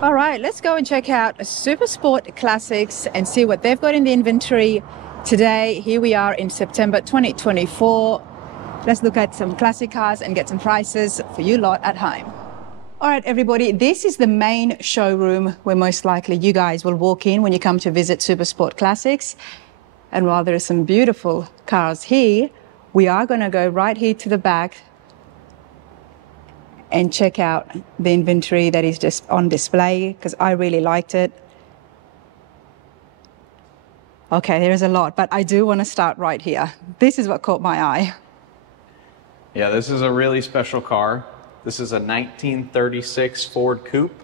All right, let's go and check out Super Sport Classics and see what they've got in the inventory today. Here we are in September 2024. Let's look at some classic cars and get some prices for you lot at home. All right, everybody, this is the main showroom where most likely you guys will walk in when you come to visit Super Sport Classics. And while there are some beautiful cars here, we are going to go right here to the back and check out the inventory that is just on display, because I really liked it. Okay, there's a lot, but I do want to start right here. This is what caught my eye. Yeah, this is a really special car. This is a 1936 Ford Coupe.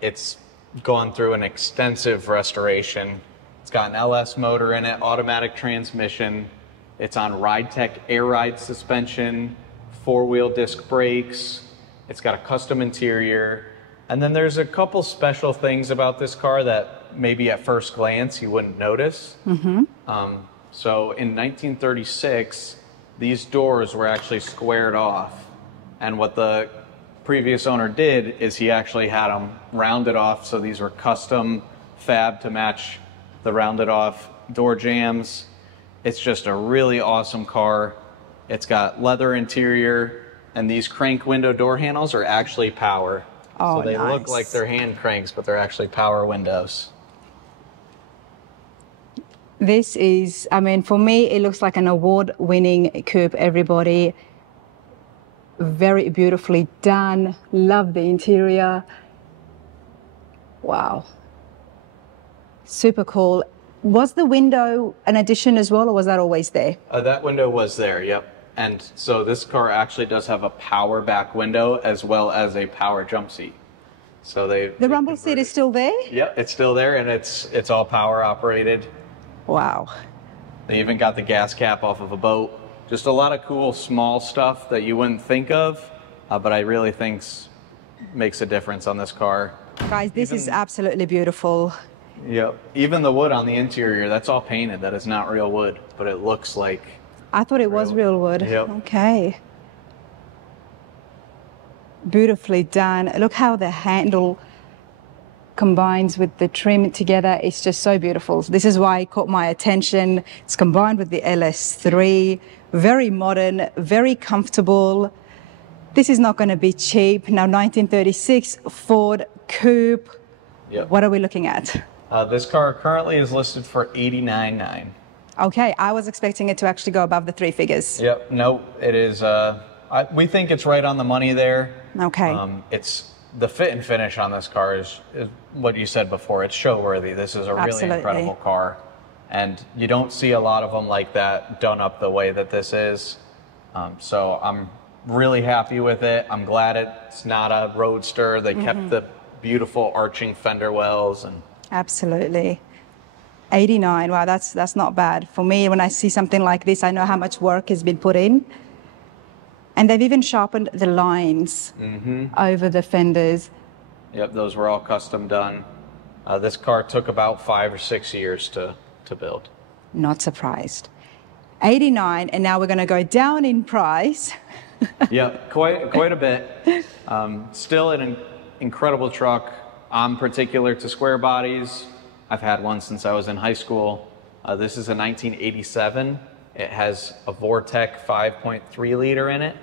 It's gone through an extensive restoration. It's got an LS motor in it, automatic transmission. It's on RideTech air ride suspension, four-wheel disc brakes. It's got a custom interior. And then there's a couple special things about this car that maybe at first glance you wouldn't notice. So in 1936, these doors were actually squared off. And what the previous owner did is he actually had them rounded off. So these were custom fab to match the rounded off door jambs. It's just a really awesome car. It's got leather interior, and these crank window door handles are actually power. Oh, so they nice. look like they're hand cranks, but they're actually power windows. This is, I mean, for me, it looks like an award-winning coupe, everybody. Very beautifully done. Love the interior. Wow. Super cool. Was the window an addition as well, or was that always there? That window was there, yep. And so this car actually does have a power back window as well as a power jump seat. So The rumble seat is still there? Yep, it's still there, and it's all power operated. Wow. They even got the gas cap off of a boat. Just a lot of cool small stuff that you wouldn't think of, but I really think makes a difference on this car. Guys, this is absolutely beautiful. Yep. Even the wood on the interior, that's all painted. That is not real wood, but it looks like... I thought it was real wood. Yep. Okay. Beautifully done. Look how the handle combines with the trim together. It's just so beautiful. This is why it caught my attention. It's combined with the LS3. Very modern, very comfortable. This is not going to be cheap. Now, 1936 Ford Coupe. Yep. What are we looking at? This car currently is listed for $89,900. Okay, I was expecting it to actually go above the three figures. Yep, no, it is. We think it's right on the money there. Okay. It's the fit and finish on this car is what you said before. It's show worthy. This is a really incredible car, and you don't see a lot of them like that done up the way that this is. So I'm really happy with it. I'm glad it's not a roadster. They kept the beautiful arching fender wells and. Absolutely. 89, wow, that's not bad. For me, when I see something like this, I know how much work has been put in. And they've even sharpened the lines over the fenders. Yep, those were all custom done. This car took about 5 or 6 years to build. Not surprised. 89, and now we're going to go down in price. Yep, quite a bit. Still an incredible truck. I'm particular to square bodies. I've had one since I was in high school. This is a 1987. It has a Vortec 5.3 liter in it,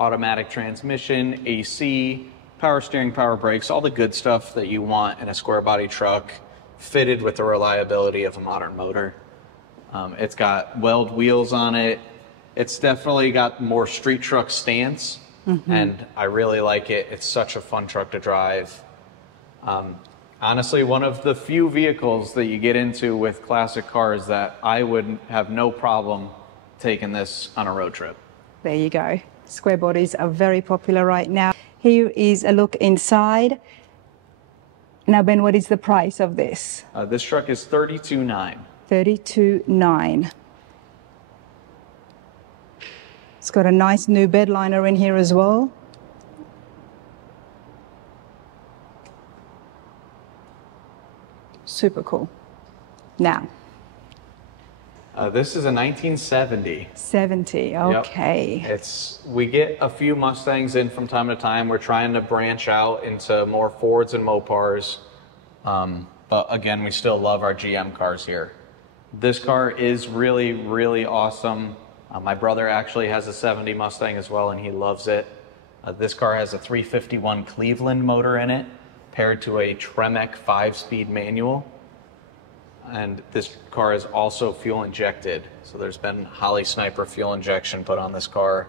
automatic transmission, AC, power steering, power brakes, all the good stuff that you want in a square body truck, fitted with the reliability of a modern motor. It's got weld wheels on it. It's definitely got more street truck stance, and I really like it. It's such a fun truck to drive. Honestly, one of the few vehicles that you get into with classic cars that I would have no problem taking this on a road trip. There you go. Square bodies are very popular right now. Here is a look inside. Now, Ben, what is the price of this? This truck is $32,900. $32,900. It's got a nice new bed liner in here as well. Super cool. Now, This is a 1970. 70, okay. Yep. We get a few Mustangs in from time to time. We're trying to branch out into more Fords and Mopars. But again, we still love our GM cars here. This car is really, really awesome. My brother actually has a 70 Mustang as well, and he loves it. This car has a 351 Cleveland motor in it, paired to a Tremec 5-speed manual. And this car is also fuel injected. So there's been Holly Sniper fuel injection put on this car.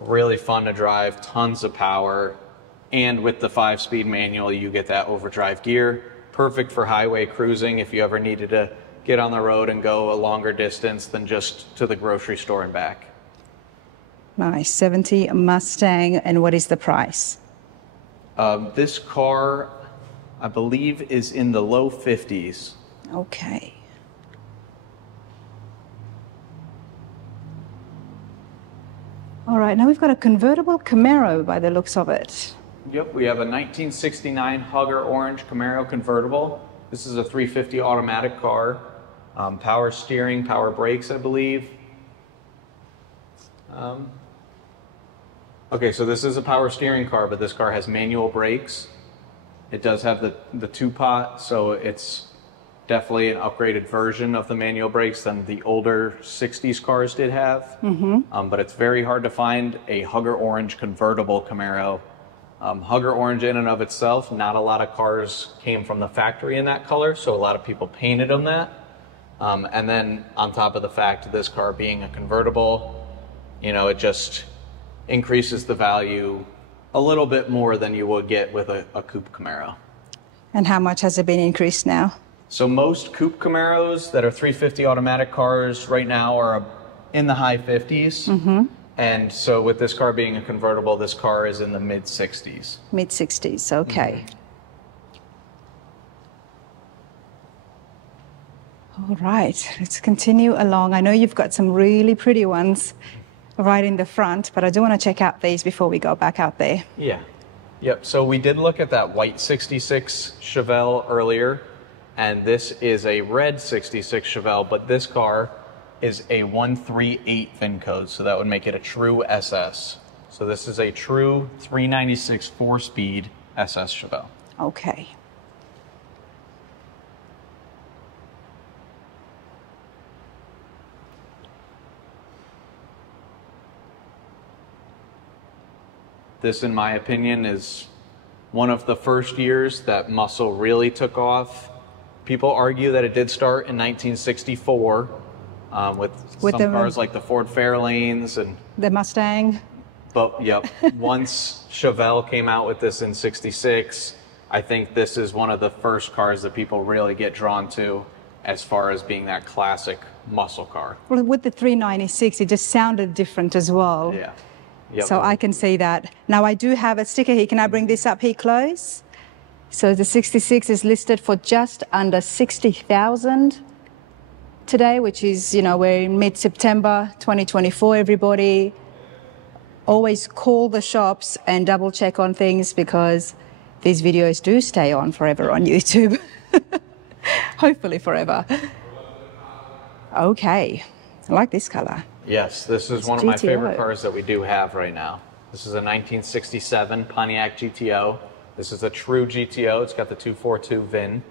Really fun to drive, tons of power. And with the 5-speed manual, you get that overdrive gear. Perfect for highway cruising if you ever needed to get on the road and go a longer distance than just to the grocery store and back. Nice, 70 Mustang, and what is the price? This car, I believe, is in the low 50s. Okay. All right, now we've got a convertible Camaro by the looks of it. Yep, we have a 1969 Hugger Orange Camaro convertible. This is a 350 automatic car. Power steering, power brakes, I believe. Okay, so this is a power steering car, but this car has manual brakes. It does have the two-pot, so it's definitely an upgraded version of the manual brakes than the older 60s cars did have. But it's very hard to find a Hugger Orange convertible Camaro. Hugger Orange in and of itself, not a lot of cars came from the factory in that color, so a lot of people painted them that. And then on top of the fact, this car being a convertible, you know, it just increases the value a little bit more than you would get with a Coupe Camaro. And how much has it been increased now? So most Coupe Camaros that are 350 automatic cars right now are in the high 50s. And so with this car being a convertible, this car is in the mid 60s. Mid 60s, okay. All right, let's continue along. I know you've got some really pretty ones right in the front, but I do want to check out these before we go back out there. Yeah. Yep, so we did look at that white 66 Chevelle earlier, and this is a red 66 Chevelle, but this car is a 138 VIN code, so that would make it a true SS. So this is a true 396 4-speed SS Chevelle. Okay. This, in my opinion, is one of the first years that muscle really took off. People argue that it did start in 1964 with some cars like the Ford Fairlanes and the Mustang. But yep, once Chevelle came out with this in '66, I think this is one of the first cars that people really get drawn to as far as being that classic muscle car. Well, with the 396, it just sounded different as well. Yeah. Yep. So I can see that. Now I do have a sticker here. Can I bring this up here close? So the 66 is listed for just under 60,000 today, which is, you know, we're in mid-September 2024, everybody. Always call the shops and double check on things because these videos do stay on forever on YouTube. Hopefully forever. Okay, I like this color. Yes, this is one of my favorite cars that we do have right now. This is a 1967 Pontiac GTO. This is a true GTO. It's got the 242 VIN.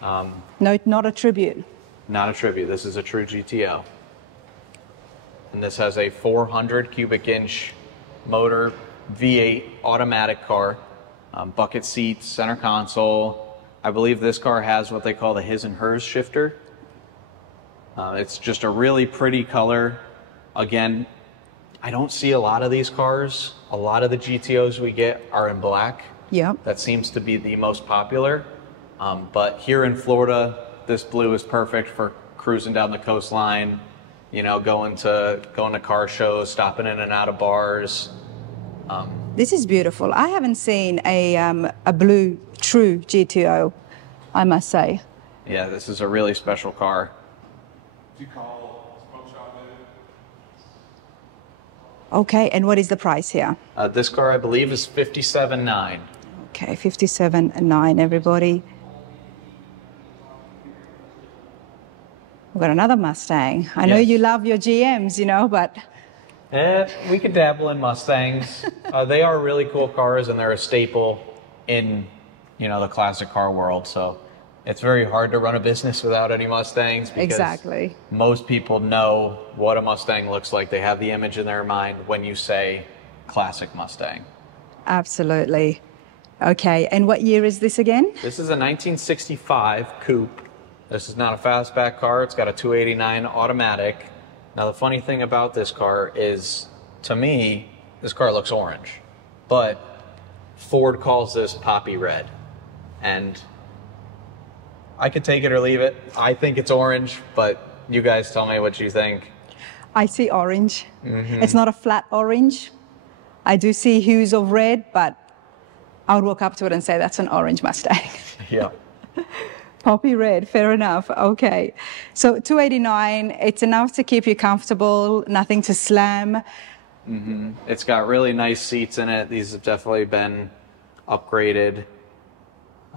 No, not a tribute. Not a tribute. This is a true GTO. And this has a 400 cubic inch motor, V8 automatic car, bucket seats, center console. I believe this car has what they call the his and hers shifter. It's just a really pretty color. Again, I don't see a lot of these cars. A lot of the GTOs we get are in black. Yep. That seems to be the most popular. But here in Florida, this blue is perfect for cruising down the coastline, you know, going to car shows, stopping in and out of bars. This is beautiful. I haven't seen a blue true GTO, I must say. Yeah, this is a really special car. Okay, and what is the price here? This car, I believe, is $57,900. Okay, $57,900, everybody. We've got another Mustang. I know Yes. you love your GMs, you know, but We could dabble in Mustangs. They are really cool cars, and they're a staple in, the classic car world. So it's very hard to run a business without any Mustangs because exactly. most people know what a Mustang looks like. They have the image in their mind when you say classic Mustang. Absolutely. Okay, and what year is this again? This is a 1965 Coupe. This is not a fastback car. It's got a 289 automatic. Now, the funny thing about this car is, to me, this car looks orange, but Ford calls this poppy red. And I could take it or leave it. I think it's orange, but you guys tell me what you think. I see orange. It's not a flat orange. I do see hues of red, but I would walk up to it and say that's an orange Mustang. Yeah. Poppy red, fair enough. Okay. So 289, it's enough to keep you comfortable, nothing to slam. It's got really nice seats in it. These have definitely been upgraded.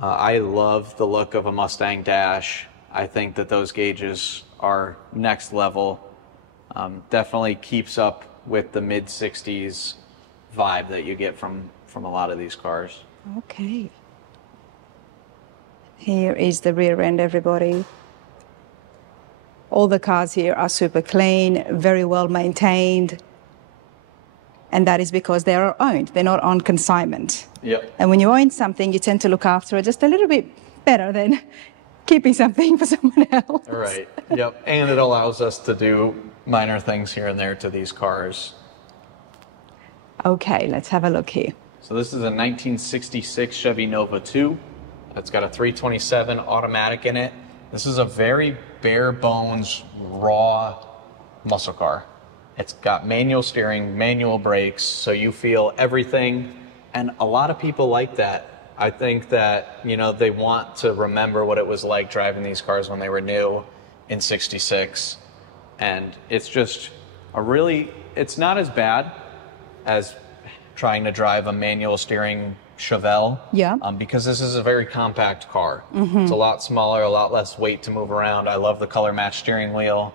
I love the look of a Mustang dash. I think that those gauges are next level. Definitely keeps up with the mid-60s vibe that you get from a lot of these cars. Okay. Here is the rear end, everybody. All the cars here are super clean, very well maintained. And that is because they are owned. They're not on consignment. Yep. And when you own something, you tend to look after it just a little bit better than keeping something for someone else. Right. Yep. And it allows us to do minor things here and there to these cars. Okay, let's have a look here. So this is a 1966 Chevy Nova 2. It's got a 327 automatic in it. This is a very bare bones, raw muscle car. It's got manual steering, manual brakes, so you feel everything. And a lot of people like that. I think that, they want to remember what it was like driving these cars when they were new in 66. And it's just it's not as bad as trying to drive a manual steering Chevelle. Yeah. Because this is a very compact car. It's a lot smaller, a lot less weight to move around. I love the color match steering wheel.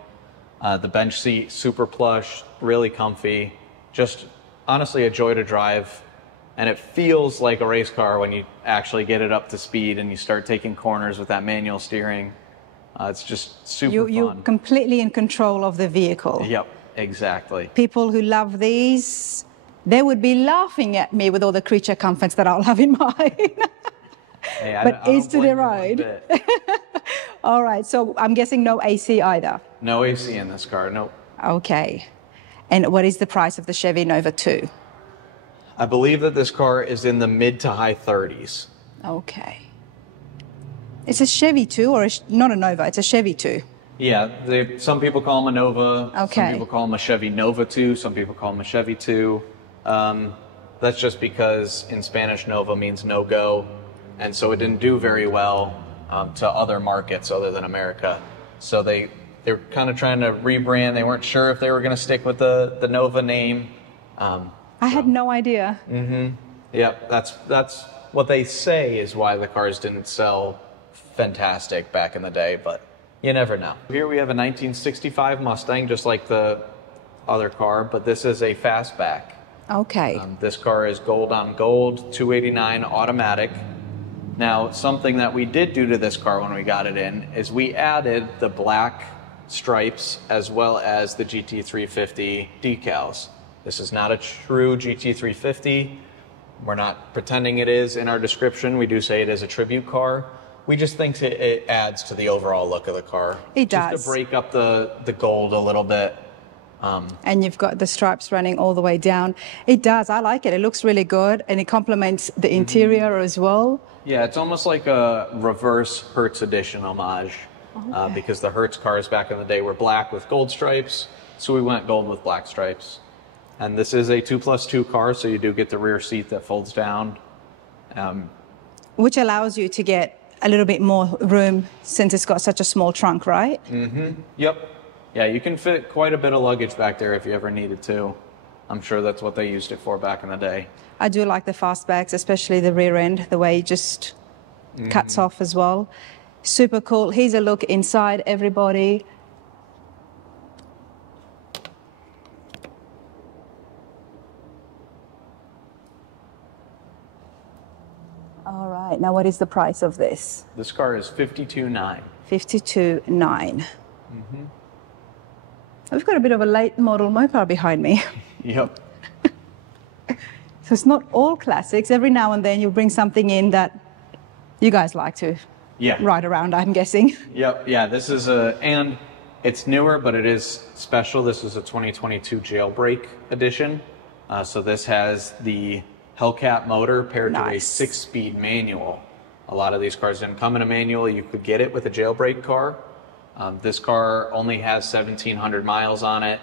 The bench seat, super plush, really comfy. Just honestly a joy to drive. And it feels like a race car when you actually get it up to speed and you start taking corners with that manual steering. It's just super fun. You're completely in control of the vehicle. Yep, exactly. People who love these, they would be laughing at me with all the creature comforts that I'll have in mine. Hey, But I each to don't their blame you own. one bit. All right, so I'm guessing no AC either. No AC in this car, nope. Okay. And what is the price of the Chevy Nova 2? I believe that this car is in the mid to high 30s. Okay. It's a Chevy 2 or not a Nova, it's a Chevy 2. Yeah, some people call them a Nova. Okay. Some people call them a Chevy Nova 2. Some people call them a Chevy 2. That's just because in Spanish Nova means no go. And so it didn't do very well to other markets other than America. So they're kind of trying to rebrand. They weren't sure if they were going to stick with the Nova name. I had no idea. Yep, that's what they say is why the cars didn't sell fantastic back in the day, but you never know. Here we have a 1965 Mustang, just like the other car, but this is a fastback. Okay. This car is gold on gold, 289 automatic. Now, something that we did do to this car when we got it in is we added the black stripes as well as the GT350 decals. This is not a true GT350. We're not pretending it is in our description. We do say it is a tribute car. We just think it adds to the overall look of the car. It just does. to break up the gold a little bit. And you've got the stripes running all the way down. It does. I like it. It looks really good, and it complements the interior as well. Yeah, it's almost like a reverse Hertz edition homage. Because the Hertz cars back in the day were black with gold stripes, so we went gold with black stripes. And this is a 2+2 car, so you do get the rear seat that folds down. Which allows you to get a little bit more room since it's got such a small trunk, right? Yep. Yeah, you can fit quite a bit of luggage back there if you ever needed to. I'm sure that's what they used it for back in the day. I do like the fastbacks, especially the rear end, the way it just cuts off as well. Super cool. Here's a look inside, everybody. All right. Now, what is the price of this? This car is $52,900. $52,900. We've got a bit of a late model Mopar behind me. Yep. So it's not all classics. Every now and then you'll bring something in that you guys like to ride around, I'm guessing. Yep. Yeah, this is and it's newer, but it is special. This is a 2022 jailbreak edition. So this has the Hellcat motor paired to a 6-speed manual. A lot of these cars didn't come in a manual. You could get it with a jailbreak car. This car only has 1,700 miles on it.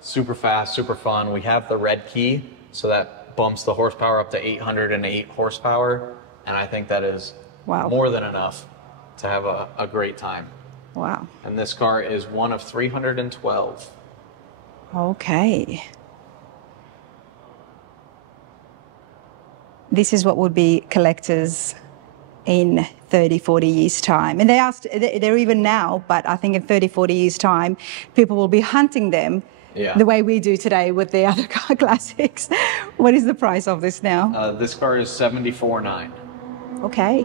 Super fast, super fun. We have the red key, so that bumps the horsepower up to 808 horsepower. And I think that is more than enough to have a great time. Wow. And this car is one of 312. Okay. This is what would be collectors in 30, 40 years' time. And they're even now, but I think in 30, 40 years' time, people will be hunting them the way we do today with the other car classics. What is the price of this now? This car is $74,900. Okay.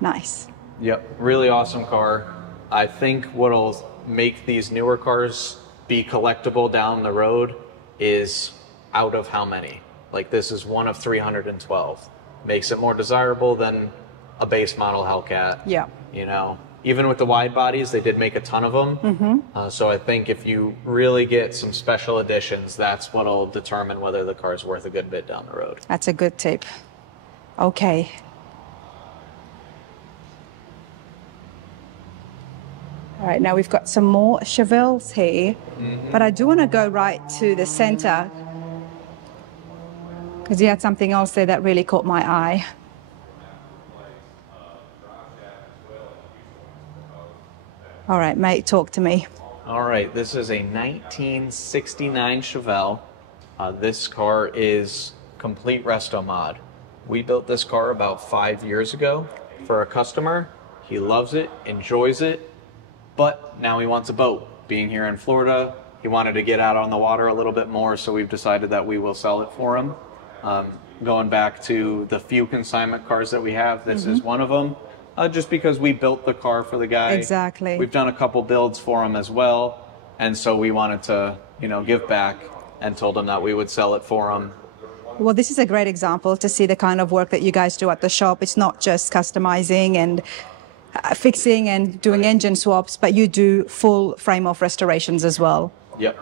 Nice. Yep, really awesome car. I think what'll make these newer cars be collectible down the road is out of how many. Like this is one of 312. Makes it more desirable than a base model Hellcat. Yeah. You know, even with the wide bodies, they did make a ton of them. So I think if you really get some special editions, that's what'll determine whether the car's worth a good bit down the road. That's a good tip. Okay. All right, now we've got some more Chevelles here, but I do want to go right to the center because you had something else there that really caught my eye. All right, mate, talk to me. All right, this is a 1969 Chevelle. This car is complete Restomod. We built this car about 5 years ago for a customer. He loves it, enjoys it, but now he wants a boat. Being here in Florida, he wanted to get out on the water a little bit more, so we've decided that we will sell it for him. Going back to the few consignment cars that we have, this is one of them. Just because we built the car for the guy. Exactly. We've done a couple builds for him as well, and so we wanted to, you know, give back and told him that we would sell it for him. Well, this is a great example to see the kind of work that you guys do at the shop. It's not just customizing and fixing and doing engine swaps, but you do full frame-off restorations as well. Yep.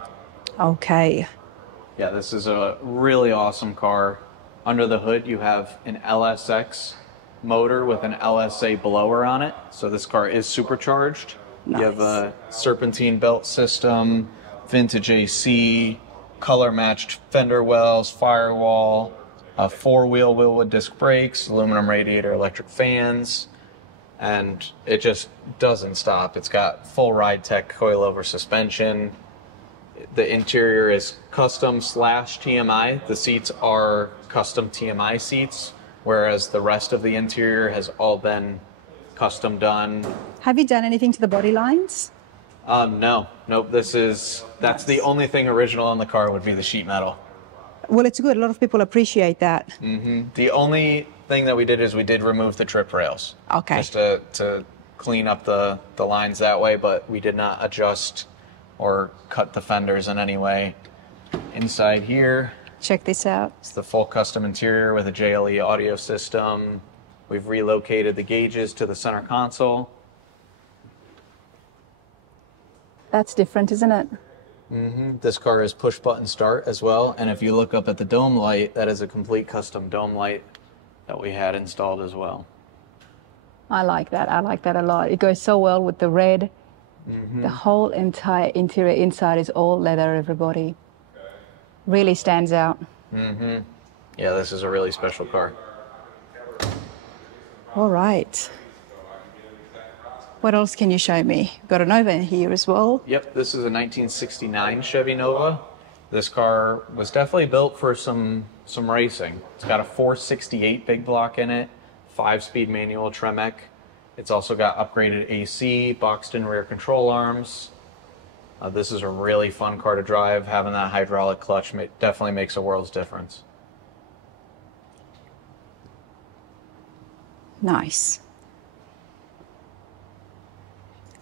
Okay. Yeah, this is a really awesome car. Under the hood, you have an LSX motor with an LSA blower on it. So this car is supercharged. Nice. You have a serpentine belt system, vintage AC, color-matched fender wells, firewall, a four-wheel wheel-wood disc brakes, aluminum radiator, electric fans, and it just doesn't stop. It's got full ride tech coilover suspension. The interior is custom / TMI. The seats are custom TMI seats, whereas the rest of the interior has all been custom done. Have you done anything to the body lines? No, nope. That's the only thing original on the car would be the sheet metal. Well, it's good. A lot of people appreciate that. The only thing that we did is we did remove the trip rails. Okay. Just to clean up the lines that way, but we did not adjust or cut the fenders in any way. Inside here, check this out. It's the full custom interior with a JLE audio system. We've relocated the gauges to the center console. That's different, isn't it? This car is push button start as well. And if you look up at the dome light, that is a complete custom dome light that we had installed as well. I like that. I like that a lot. It goes so well with the red. The whole entire interior inside is all leather, everybody. Really stands out. Yeah, this is a really special car. All right. What else can you show me? Got a Nova in here as well. Yep, this is a 1969 Chevy Nova. This car was definitely built for some racing. It's got a 468 big block in it, 5-speed manual Tremec. It's also got upgraded AC, boxed-in rear control arms. This is a really fun car to drive. Having that hydraulic clutch definitely makes a world's difference. Nice.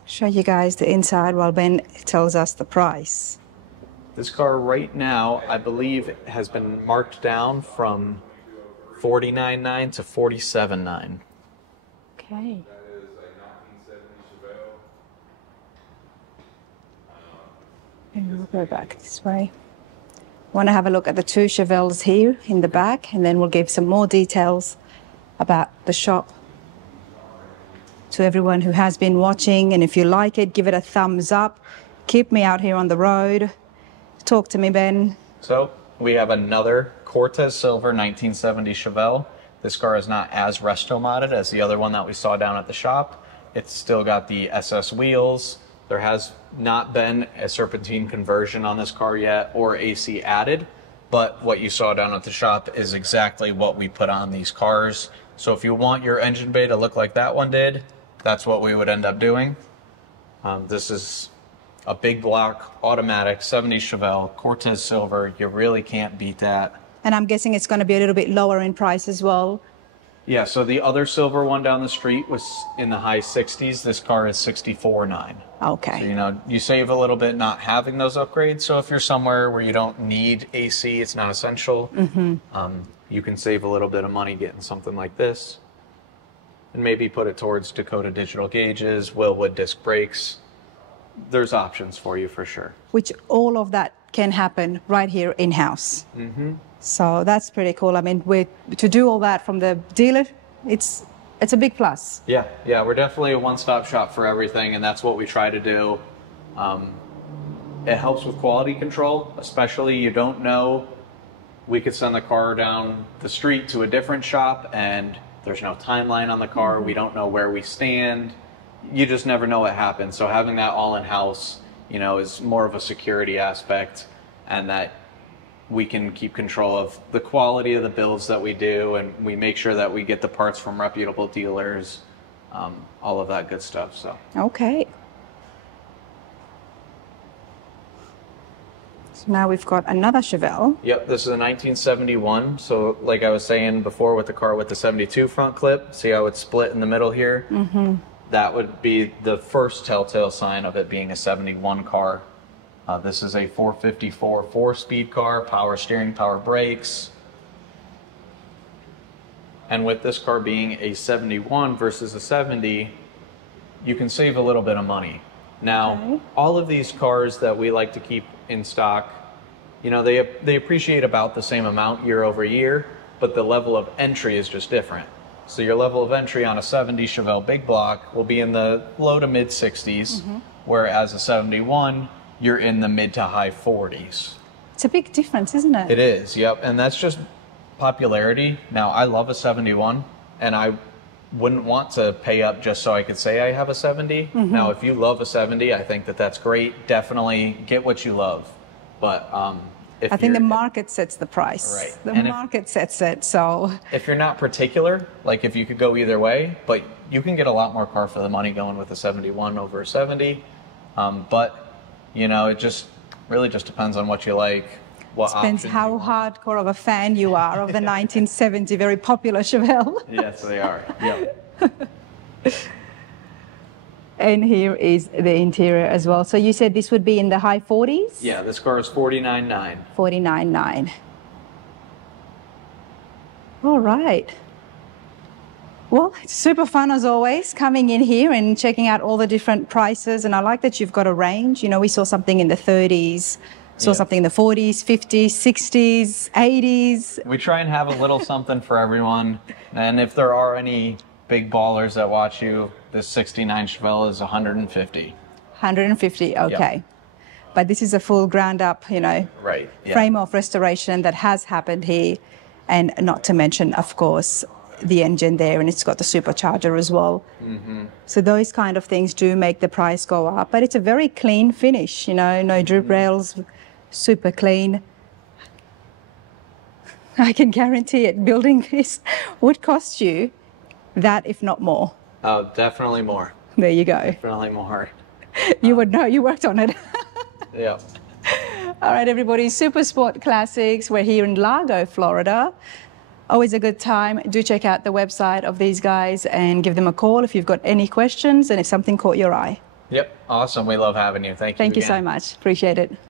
Show you guys the inside while Ben tells us the price. This car right now, I believe, has been marked down from $49,900 to $47,900. Okay. And we'll go back this way. Want to have a look at the two Chevelles here in the back, and then we'll give some more details about the shop to everyone who has been watching. And if you like it, give it a thumbs up. Keep me out here on the road. Talk to me, Ben. So we have another Cortez Silver 1970 Chevelle. This car is not as resto-modded as the other one that we saw down at the shop. It's still got the SS wheels. There has not been a serpentine conversion on this car yet or AC added, but what you saw down at the shop is exactly what we put on these cars. So if you want your engine bay to look like that one did, that's what we would end up doing. This is a big block, automatic, 70s Chevelle, Cortez Silver. You really can't beat that. And I'm guessing it's going to be a little bit lower in price as well. Yeah, so the other silver one down the street was in the high 60s. This car is $64,900. Okay. So, you know, you save a little bit not having those upgrades. So if you're somewhere where you don't need AC, it's not essential, you can save a little bit of money getting something like this. And maybe put it towards Dakota digital gauges, Wilwood disc brakes. There's options for you for sure. Which all of that can happen right here in-house. So that's pretty cool. I mean, to do all that from the dealer, it's a big plus. Yeah, we're definitely a one-stop shop for everything, and that's what we try to do. It helps with quality control, especially you don't know. We could send the car down the street to a different shop, and there's no timeline on the car. We don't know where we stand. You just never know what happens. So having that all in-house, you know, is more of a security aspect, and that we can keep control of the quality of the builds that we do, and we make sure that we get the parts from reputable dealers, all of that good stuff. So okay. So now we've got another Chevelle. Yep, this is a 1971. So like I was saying before with the car with the 72 front clip, see how it's split in the middle here? That would be the first telltale sign of it being a 71 car. This is a 454 4-speed car, power steering, power brakes. And with this car being a 71 versus a 70, you can save a little bit of money. Now, all of these cars that we like to keep in stock, you know, they appreciate about the same amount year over year, but the level of entry is just different. So your level of entry on a 70 Chevelle big block will be in the low to mid 60s, whereas a 71, you're in the mid to high 40s. It's a big difference, isn't it? It is, yep. And that's just popularity. Now, I love a 71, and I wouldn't want to pay up just so I could say I have a 70. Now, if you love a 70, I think that that's great. Definitely get what you love. But I think the market sets the price. Right. The market sets it, so. If you're not particular, like if you could go either way, but you can get a lot more car for the money going with a 71 over a 70. But you know, it just really just depends on what you like. What depends how hardcore of a fan you are of the 1970 very popular Chevelle. Yes, they are. Yep. And here is the interior as well. So you said this would be in the high 40s? Yeah, this car is $49,900. $49,900. All right. Well, it's super fun as always, coming in here and checking out all the different prices. And I like that you've got a range. You know, we saw something in the 30s, saw something in the 40s, 50s, 60s, 80s. We try and have a little something for everyone. And if there are any big ballers that watch you, this 69 Chevelle is 150. 150, okay. Yep. But this is a full ground up, you know, frame of restoration that has happened here. And not to mention, of course, the engine there, and it's got the supercharger as well. So those kind of things do make the price go up, but it's a very clean finish, you know, no drip rails, super clean. I can guarantee it, building this would cost you that, if not more. Oh, definitely more. There you go. Definitely more. You would know, you worked on it. Yeah. All right, everybody, Super Sport Classics. We're here in Largo, Florida. Always a good time. Do check out the website of these guys and give them a call if you've got any questions and if something caught your eye. Yep, awesome. We love having you. Thank you. Thank you again. so much. Appreciate it.